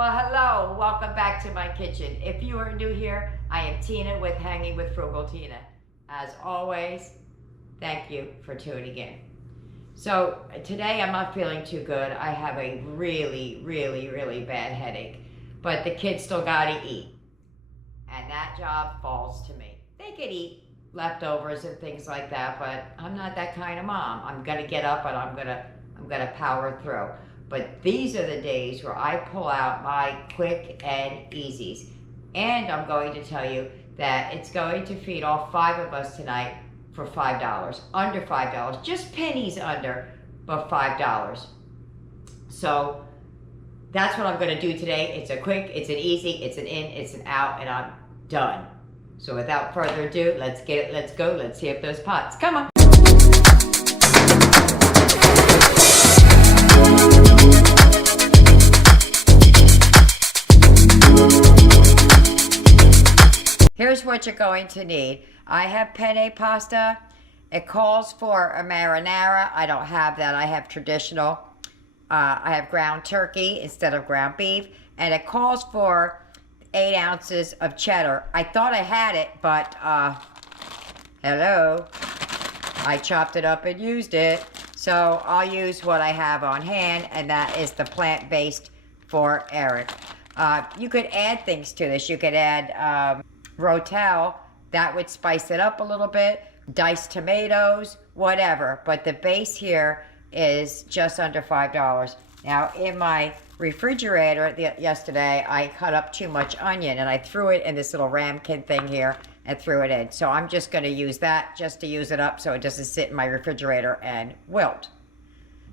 Well, hello, welcome back to my kitchen. If you are new here, I am Tina with Hanging with Frugal Tina. As always, thank you for tuning in. So today I'm not feeling too good. I have a really bad headache, but the kids still gotta eat. And that job falls to me. They could eat leftovers and things like that, but I'm not that kind of mom. I'm gonna get up and I'm gonna power through. But these are the days where I pull out my quick and easies. And I'm going to tell you that it's going to feed all 5 of us tonight for $5, under $5, just pennies under, but $5. So that's what I'm gonna do today. It's a quick, it's an easy, it's an in, it's an out, and I'm done. So without further ado, let's go, let's heat up those pots. Come on. Here's what you're going to need. I have penne pasta. It calls for a marinara. I don't have that. I have traditional. I have ground turkey instead of ground beef. And it calls for 8 ounces of cheddar. I thought I had it, but hello. I chopped it up and used it. So I'll use what I have on hand, and that is the plant-based for Eric. You could add things to this. You could add rotel, that would spice it up a little bit, diced tomatoes, whatever. But the base here is just under $5. Now in my refrigerator yesterday, I cut up too much onion and I threw it in this little ramekin thing here and threw it in. So I'm just going to use that just to use it up so it doesn't sit in my refrigerator and wilt.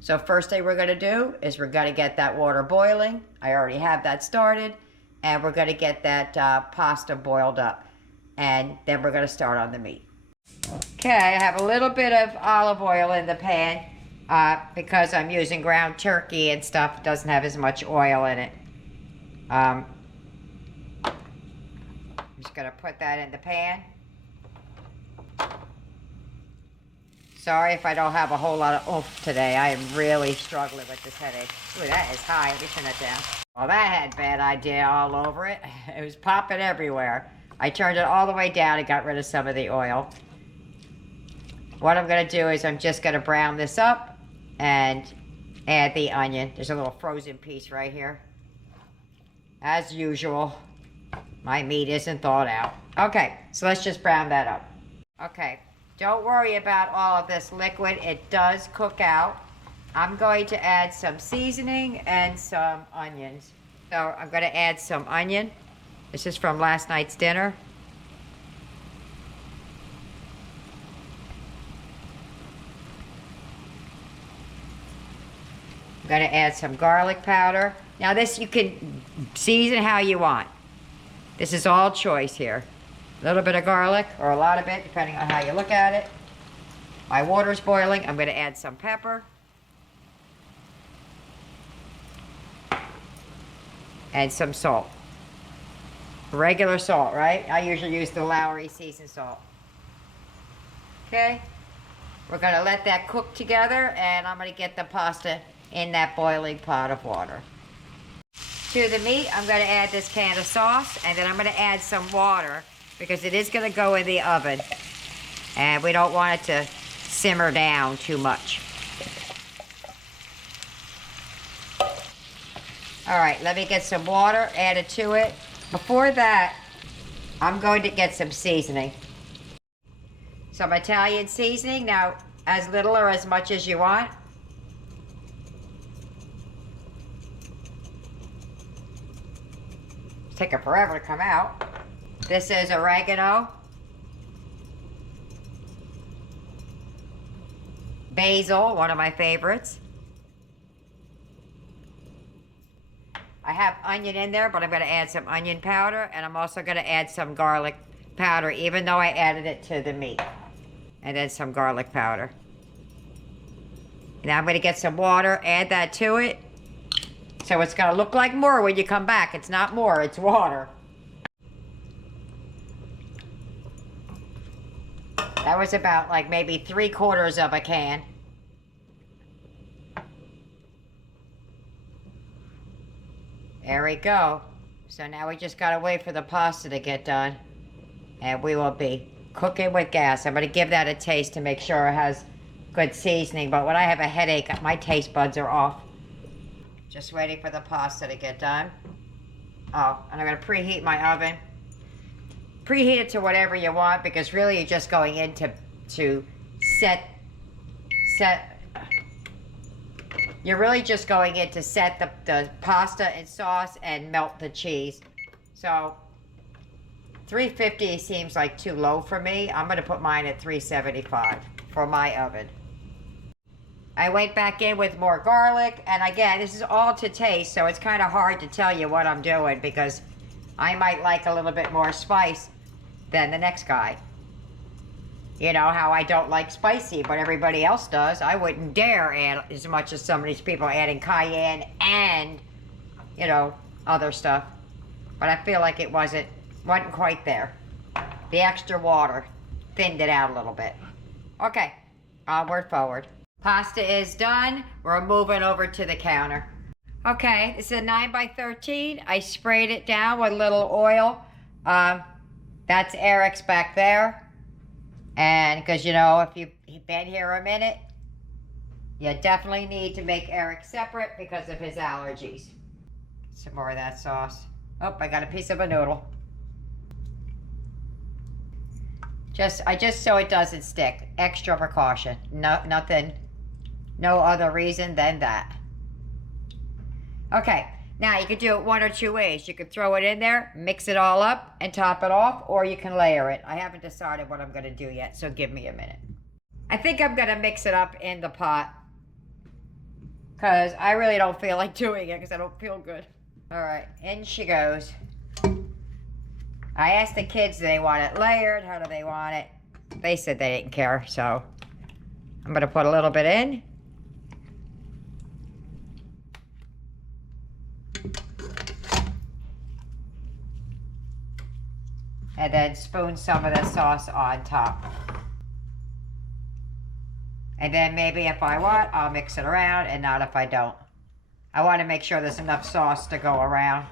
So first thing we're going to do is we're going to get that water boiling. I already have that started. And we're going to get that pasta boiled up. And then we're going to start on the meat. Okay, I have a little bit of olive oil in the pan because I'm using ground turkey and stuff. It doesn't have as much oil in it. I'm just going to put that in the pan. Sorry if I don't have a whole lot of oomph today. I am really struggling with this headache. Ooh, that is high. Let me turn that down. Well, that had bad idea all over it. It was popping everywhere. I turned it all the way down and got rid of some of the oil. What I'm going to do is I'm just going to brown this up and add the onion. There's a little frozen piece right here. As usual, my meat isn't thawed out. Okay, so let's just brown that up. Okay, don't worry about all of this liquid. It does cook out. I'm going to add some seasoning and some onions. So I'm going to add some onion. This is from last night's dinner. I'm going to add some garlic powder. Now this you can season how you want. This is all choice here. A little bit of garlic or a lot of it, depending on how you look at it. My water's boiling. I'm going to add some pepper. And some salt. Regular salt, right? I usually use the Lowry seasoned salt. Okay? We're going to let that cook together, and I'm going to get the pasta in that boiling pot of water. To the meat, I'm going to add this can of sauce, and then I'm going to add some water because it is going to go in the oven, and we don't want it to simmer down too much. All right, let me get some water added to it. Before that, I'm going to get some seasoning. Some Italian seasoning. Now, as little or as much as you want. It's taking forever to come out. This is oregano. Basil, one of my favorites. I have onion in there, but I'm going to add some onion powder, and I'm also going to add some garlic powder, even though I added it to the meat. And then some garlic powder. Now I'm going to get some water, add that to it. So it's going to look like more when you come back. It's not more, it's water. That was about like maybe 3/4 of a can. There we go. So now we just gotta wait for the pasta to get done. And we will be cooking with gas. I'm gonna give that a taste to make sure it has good seasoning. But when I have a headache, my taste buds are off. Just waiting for the pasta to get done. Oh, and I'm gonna preheat my oven. Preheat it to whatever you want, because really you're just going in to set. You're really just going in to set the pasta and sauce and melt the cheese. So 350 seems like too low for me. I'm gonna put mine at 375 for my oven. I went back in with more garlic, and again, this is all to taste, so it's kind of hard to tell you what I'm doing, because I might like a little bit more spice than the next guy. You know how I don't like spicy, but everybody else does. I wouldn't dare add as much as some of these people adding cayenne and, you know, other stuff. But I feel like it wasn't quite there. The extra water thinned it out a little bit. Okay, onward, forward. Pasta is done. We're moving over to the counter. Okay, this is a 9x13. I sprayed it down with a little oil. That's Eric's back there. And because, you know, if you've been here a minute, you definitely need to make Eric separate because of his allergies. Some more of that sauce. Oh, I got a piece of a noodle. Just so it doesn't stick. Extra precaution. Nothing, no other reason than that. Okay. Now, you could do it one or two ways. You could throw it in there, mix it all up, and top it off, or you can layer it. I haven't decided what I'm going to do yet, so give me a minute. I think I'm going to mix it up in the pot, because I really don't feel like doing it, because I don't feel good. All right, in she goes. I asked the kids, do they want it layered? How do they want it? They said they didn't care, so I'm going to put a little bit in. And then spoon some of the sauce on top. And then maybe if I want, I'll mix it around, and not if I don't. I want to make sure there's enough sauce to go around.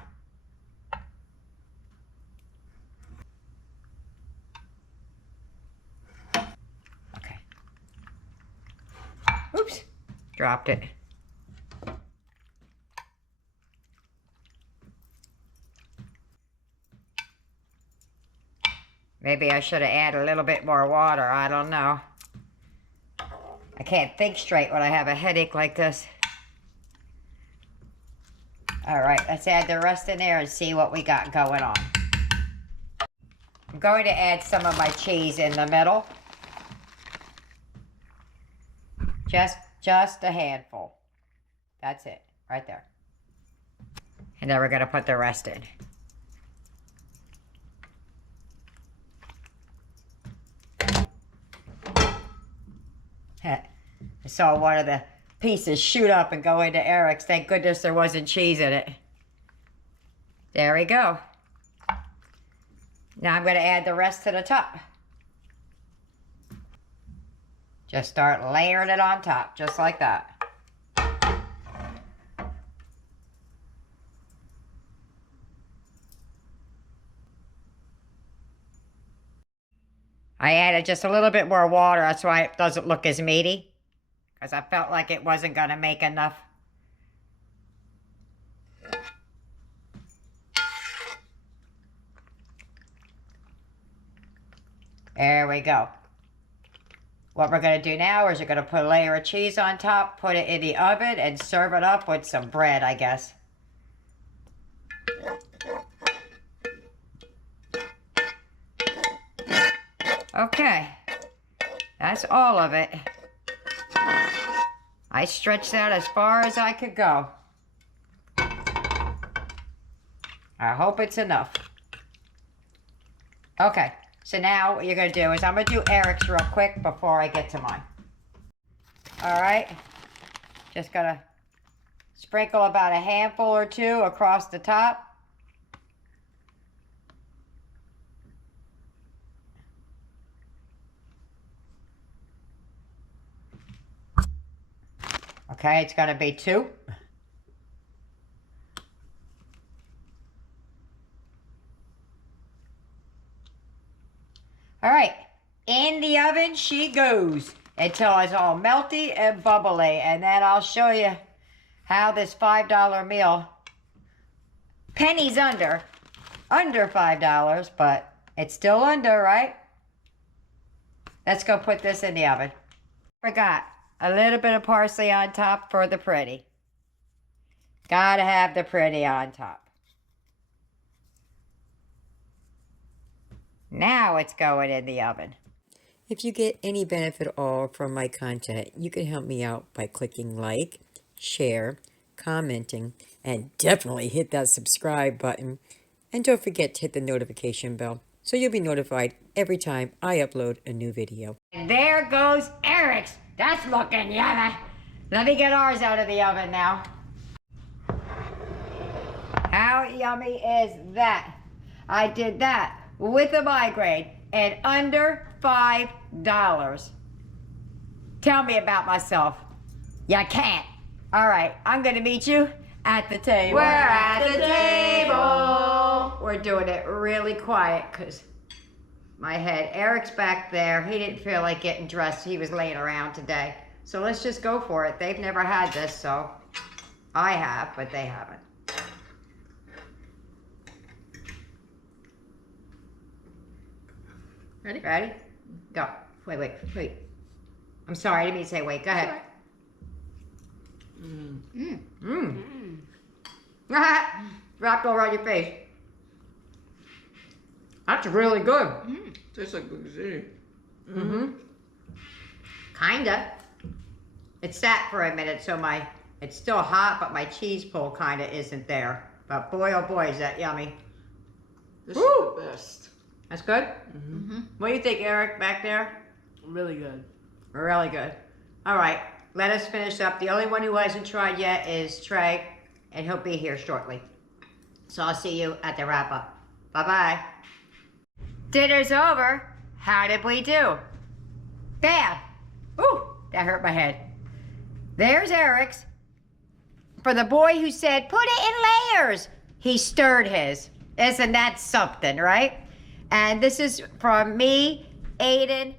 Okay. Oops, dropped it. Maybe I should have added a little bit more water. I don't know. I can't think straight when I have a headache like this. All right, let's add the rest in there and see what we got going on. I'm going to add some of my cheese in the middle. Just a handful. That's it, right there. And then we're going to put the rest in. I saw one of the pieces shoot up and go into Eric's. Thank goodness there wasn't cheese in it. There we go. Now I'm going to add the rest to the top. Just start layering it on top, just like that. I added just a little bit more water. That's why it doesn't look as meaty. Because I felt like it wasn't going to make enough. There we go. What we're going to do now is we're going to put a layer of cheese on top, put it in the oven, and serve it up with some bread, I guess. Okay, that's all of it. I stretched that as far as I could go. I hope it's enough. Okay, so now what you're going to do is I'm going to do Eric's real quick before I get to mine. All right, just going to sprinkle about a handful or two across the top. Okay, it's going to be 2. All right, in the oven she goes until it's all melty and bubbly. And then I'll show you how this $5 meal, pennies under $5, but it's still under, right? Let's go put this in the oven. Forgot a little bit of parsley on top for the pretty. Gotta have the pretty on top. Now it's going in the oven. If you get any benefit at all from my content, you can help me out by clicking like, share, commenting, and definitely hit that subscribe button. And don't forget to hit the notification bell so you'll be notified every time I upload a new video. And there goes Eric's. That's looking yummy. Let me get ours out of the oven now. How yummy is that? I did that with a migraine and under $5. Tell me about myself. You can't. All right, I'm gonna meet you at the table. We're at the table. We're doing it really quiet because my head. Eric's back there. He didn't feel like getting dressed. He was laying around today. So let's just go for it. They've never had this, so I have, but they haven't. Ready? Ready? Go. Wait. I'm sorry, I didn't mean to say wait. Go ahead. Wrapped all around your face. That's really good. Tastes like Big City. Kinda. It sat for a minute, so it's still hot, but my cheese pull kinda isn't there. But boy, oh boy, is that yummy. This is the best. That's good? What do you think, Eric, back there? Really good. Really good. All right, let us finish up. The only one who hasn't tried yet is Trey, and he'll be here shortly. So I'll see you at the wrap-up. Bye-bye. Dinner's over. How did we do? Bad. Ooh, that hurt my head. There's Eric's. For the boy who said, put it in layers, he stirred his. Isn't that something, right? And this is from me, Aiden,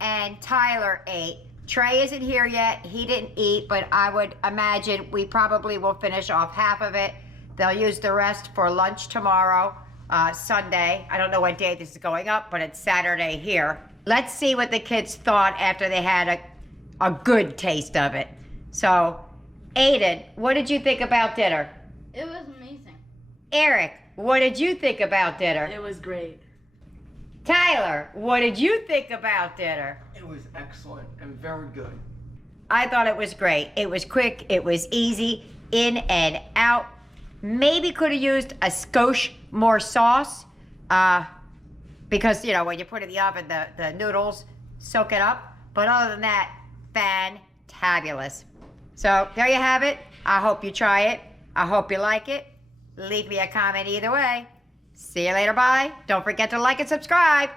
and Tyler ate. Trey isn't here yet. He didn't eat, but I would imagine we probably will finish off half of it. They'll use the rest for lunch tomorrow, Sunday. I don't know what day this is going up, but it's Saturday here. Let's see what the kids thought after they had a good taste of it. So, Aiden, what did you think about dinner? It was amazing. Eric, what did you think about dinner? It was great. Tyler, what did you think about dinner? It was excellent and very good. I thought it was great. It was quick, it was easy, in and out. Maybe could have used a skosh more sauce, because, you know, when you put it in the oven, the noodles soak it up. But other than that, fantabulous. So there you have it. I hope you try it. I hope you like it. Leave me a comment either way. See you later, bye. Don't forget to like and subscribe.